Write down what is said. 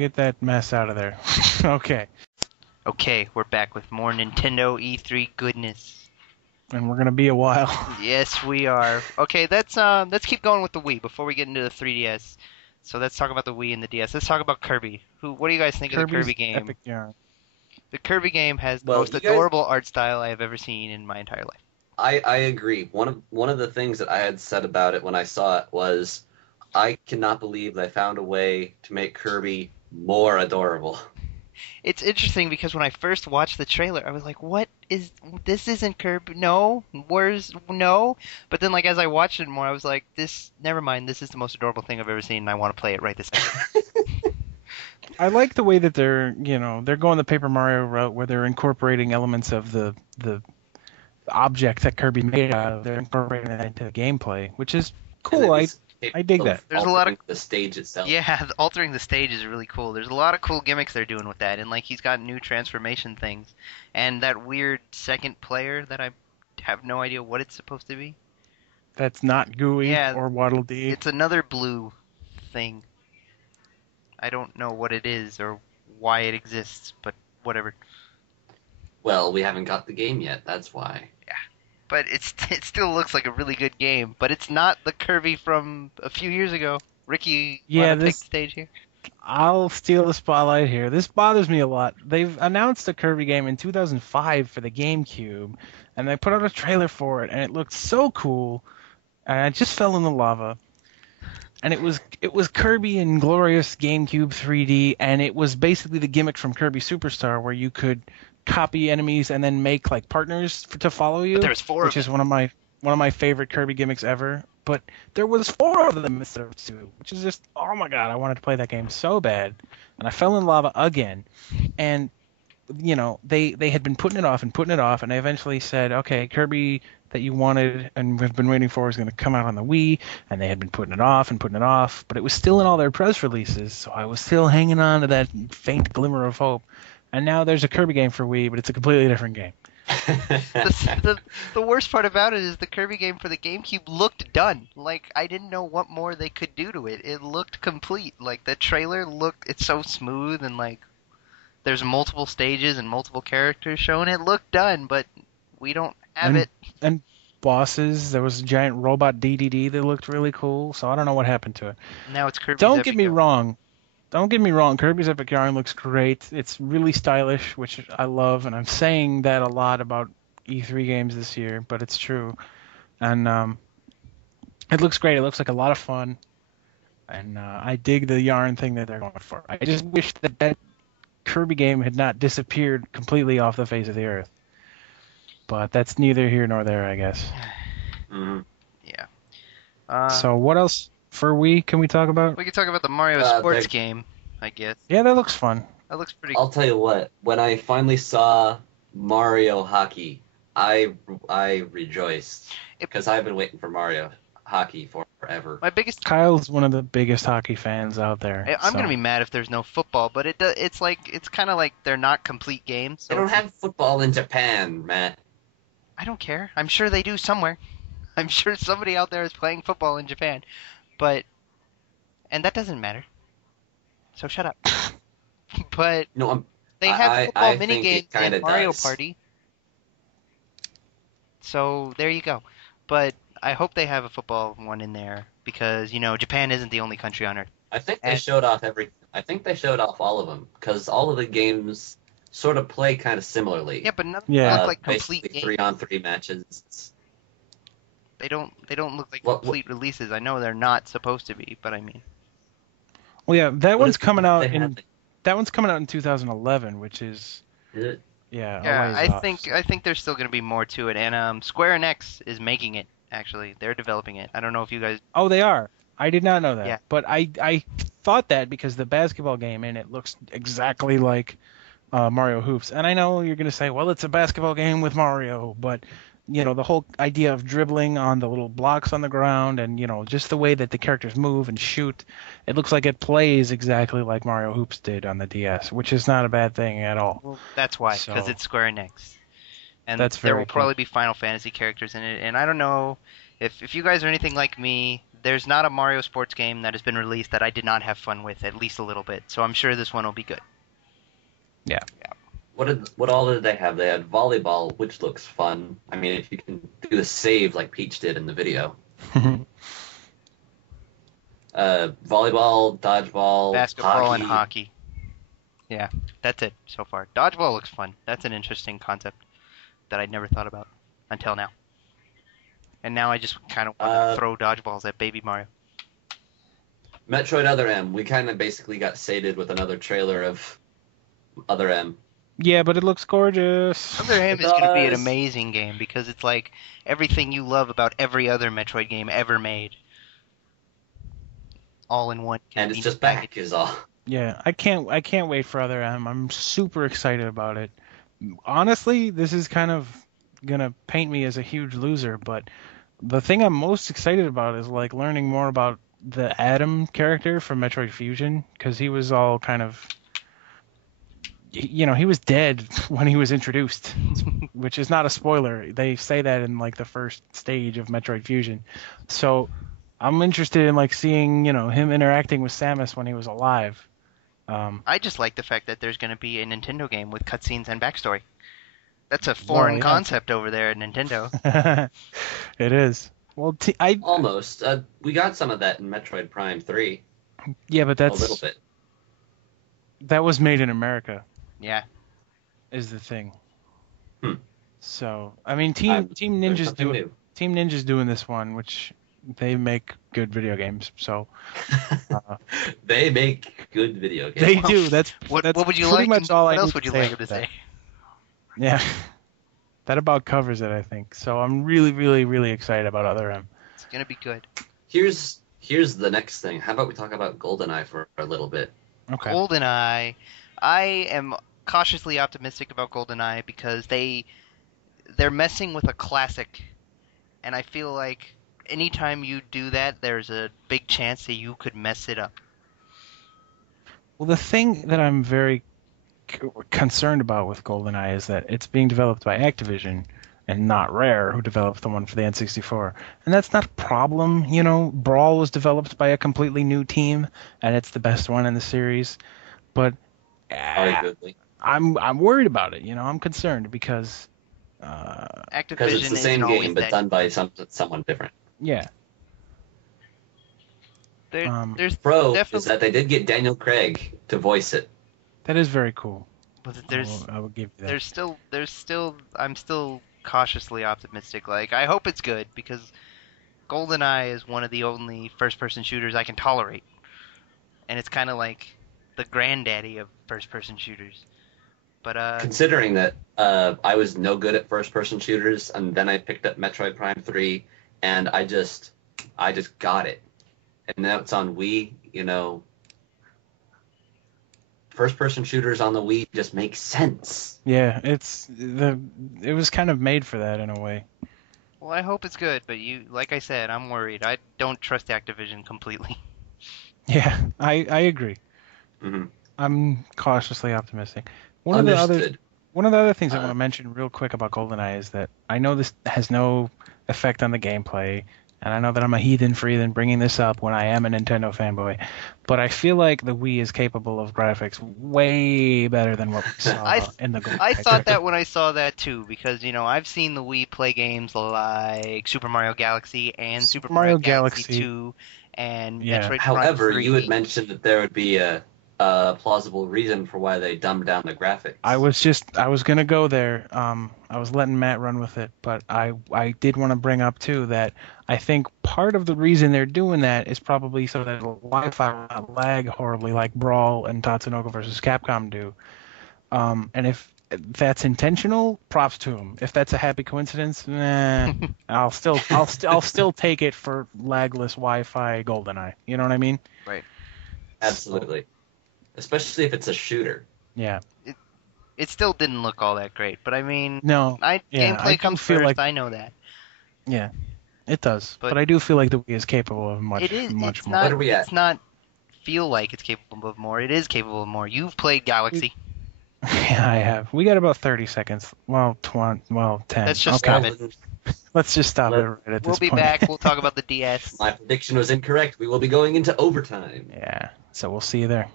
get that mess out of there. Okay. Okay, we're back with more Nintendo E3 goodness. And we're gonna be a while. Yes, we are. Okay, let's keep going with the Wii before we get into the 3DS. So let's talk about the Wii and the DS. Let's talk about Kirby. What do you guys think of the Kirby game? Epic yarn. The Kirby game has the most adorable art style I have ever seen in my entire life. I agree. One of the things that I had said about it when I saw it was, I cannot believe they found a way to make Kirby more adorable. It's interesting because when I first watched the trailer, I was like, this isn't Kirby, no, no? But then, like, as I watched it more, I was like, never mind, this is the most adorable thing I've ever seen, and I want to play it right this second. I like the way that they're going the Paper Mario route where they're incorporating elements of the object that Kirby made out of. They're incorporating that into the gameplay, which is cool. I dig that. There's a lot of the stage itself. Yeah, altering the stage is really cool. There's a lot of cool gimmicks they're doing with that, and like he's got new transformation things, and that weird second player that I have no idea what it's supposed to be. That's not Gooey or Waddle Dee. It's another blue thing. I don't know what it is or why it exists, but whatever. Well, we haven't got the game yet. That's why. Yeah. But it still looks like a really good game. But it's not the Kirby from a few years ago. Ricky, take the stage here? I'll steal the spotlight here. This bothers me a lot. They've announced a Kirby game in 2005 for the GameCube, and they put out a trailer for it, and it looked so cool, and I just fell in the lava. And it was Kirby in glorious GameCube 3D, and it was basically the gimmick from Kirby Superstar, where you could copy enemies and then make like partners to follow you. But there was four, which is one of my favorite Kirby gimmicks ever. But there was 4 of them instead of 2, which is just, oh my god, I wanted to play that game so bad, and I fell in lava again. And they had been putting it off, and they eventually said, okay, Kirby that you wanted and we've been waiting for is going to come out on the Wii, and they had been putting it off, but it was still in all their press releases, so I was still hanging on to that faint glimmer of hope. And now there's a Kirby game for Wii, but it's a completely different game. The worst part about it is the Kirby game for the GameCube looked done. Like, I didn't know what more they could do to it. It looked complete. Like, the trailer it's so smooth, and like, there's multiple stages and multiple characters shown. It looked done, but we don't have it. And bosses, there was a giant robot DDD that looked really cool, so I don't know what happened to it. Now it's Kirby's Don't get me wrong, Kirby's Epic Yarn looks great. It's really stylish, which I love, and I'm saying that a lot about E3 games this year, but it's true. And it looks great. It looks like a lot of fun, and I dig the yarn thing that they're going for. I just wish that Kirby game had not disappeared completely off the face of the earth. But that's neither here nor there, I guess. Mm-hmm. Yeah. So what else for Wii can we talk about? We can talk about the Mario Sports game, I guess. Yeah, that looks fun. That looks pretty I'll tell you what, when I finally saw Mario Hockey, I rejoiced. Because I've been waiting for Mario Hockey forever. Kyle's one of the biggest hockey fans out there. I'm going to be mad if there's no football, but it's kind of like they're not complete games. So they don't have football in Japan, Matt. I don't care. I'm sure they do somewhere. I'm sure somebody out there is playing football in Japan. And that doesn't matter. So shut up. But they have football minigames in Mario Party. So there you go. But I hope they have a football one in there because, Japan isn't the only country on Earth. I think they showed off all of them because all of the games sort of play kind of similarly. Yeah, but nothing look like complete basically 3-on-3 matches. They don't look like complete releases. I know they're not supposed to be, but I mean. Well, yeah, that one's coming out in 2011, which is. Is it? Yeah. I think there's still going to be more to it, and Square Enix is making it. Actually, they're developing it. I don't know if you guys. Oh, they are. I did not know that. Yeah. But I thought that because the basketball game in it looks exactly like Mario Hoops, and I know you're going to say, well, it's a basketball game with Mario, but the whole idea of dribbling on the little blocks on the ground and just the way that the characters move and shoot, it looks like it plays exactly like Mario Hoops did on the DS, which is not a bad thing at all. Well, that's why, because it's Square Enix. And that's there will cool. probably be Final Fantasy characters in it. And I don't know if you guys are anything like me, there's not a Mario sports game that has been released that I did not have fun with at least a little bit. So I'm sure this one will be good. Yeah. What all did they have? They had volleyball, which looks fun. I mean, if you can do the save like Peach did in the video. Volleyball, dodgeball, Basketball and hockey. Yeah, that's it so far. Dodgeball looks fun. That's an interesting concept that I'd never thought about until now. And now I just kind of want to throw dodgeballs at Baby Mario. Metroid Other M. We kind of basically got sated with another trailer of Other M. Yeah, but it looks gorgeous. Other M is going to be an amazing game because it's like everything you love about every other Metroid game ever made. All in one. And it's just back is all. Yeah, I can't wait for Other M. I'm super excited about it. Honestly, this is kind of gonna paint me as a huge loser, but the thing I'm most excited about is like learning more about the Adam character from Metroid Fusion, because he was all kind of, he was dead when he was introduced, which is not a spoiler. They say that in like the first stage of Metroid Fusion. So I'm interested in like seeing, him interacting with Samus when he was alive. I just like the fact that there's going to be a Nintendo game with cutscenes and backstory. That's a foreign concept over there at Nintendo. It is. Well, almost. We got some of that in Metroid Prime 3. Yeah, but that's a little bit. That was made in America. Yeah, is the thing. Hmm. So I mean, Team Ninja's doing this one, which they make good video games. So they make good video games. They do. That's what would you pretty like? Much all what I else would you like to say? Yeah, that about covers it, I think. So I'm really, really, really excited about Other M. It's gonna be good. Here's the next thing. How about we talk about Goldeneye for a little bit? Okay. Goldeneye. I am cautiously optimistic about Goldeneye because they're messing with a classic, and I feel like anytime you do that, there's a big chance that you could mess it up. Well, the thing that I'm very concerned about with Goldeneye is that it's being developed by Activision and not Rare, who developed the one for the N64. And that's not a problem, Brawl was developed by a completely new team, and it's the best one in the series. But I'm worried about it, I'm concerned because Activision it's the same game but done by someone different. Yeah. There's Pro is that they did get Daniel Craig to voice it. That is very cool. But I will give you that. I'm still cautiously optimistic. Like, I hope it's good because GoldenEye is one of the only first-person shooters I can tolerate, and it's kind of like the granddaddy of first-person shooters. But considering that I was no good at first-person shooters, and then I picked up Metroid Prime 3, and I just got it, and now it's on Wii. First-person shooters on the Wii just make sense. Yeah, it was kind of made for that in a way. Well, I hope it's good, but like I said, I'm worried. I don't trust Activision completely. Yeah, I agree. Mm-hmm. I'm cautiously optimistic. One of the other things I want to mention real quick about GoldenEye is that I know this has no effect on the gameplay, and I know that I'm a heathen for even bringing this up when I am a Nintendo fanboy, but I feel like the Wii is capable of graphics way better than what we saw in the GoldenEye. I thought that when I saw that too, because I've seen the Wii play games like Super Mario Galaxy and Super Mario Galaxy 2 and Metroid Prime 3. However, you had mentioned that there would be a plausible reason for why they dumbed down the graphics. I was gonna go there. I was letting Matt run with it, but I did want to bring up too that I think part of the reason they're doing that is probably so that Wi-Fi will not lag horribly like Brawl and Tatsunoko vs. Capcom do. And if that's intentional, props to them. If that's a happy coincidence, I'll still take it for lagless Wi-Fi GoldenEye. You know what I mean? Right. Absolutely. Especially if it's a shooter. Yeah. It still didn't look all that great, but I mean, no. Gameplay comes first. I know that. Yeah, it does. But I do feel like the Wii is capable of much more. What are we at? It's not feel like it's capable of more. It is capable of more. You've played Galaxy. Yeah, I have. We got about 30 seconds. Well, 10. Let's just Okay. stop it. Let's just stop it right at We'll this be point. back. We'll talk about the DS. My prediction was incorrect. We will be going into overtime. Yeah. So we'll see you there.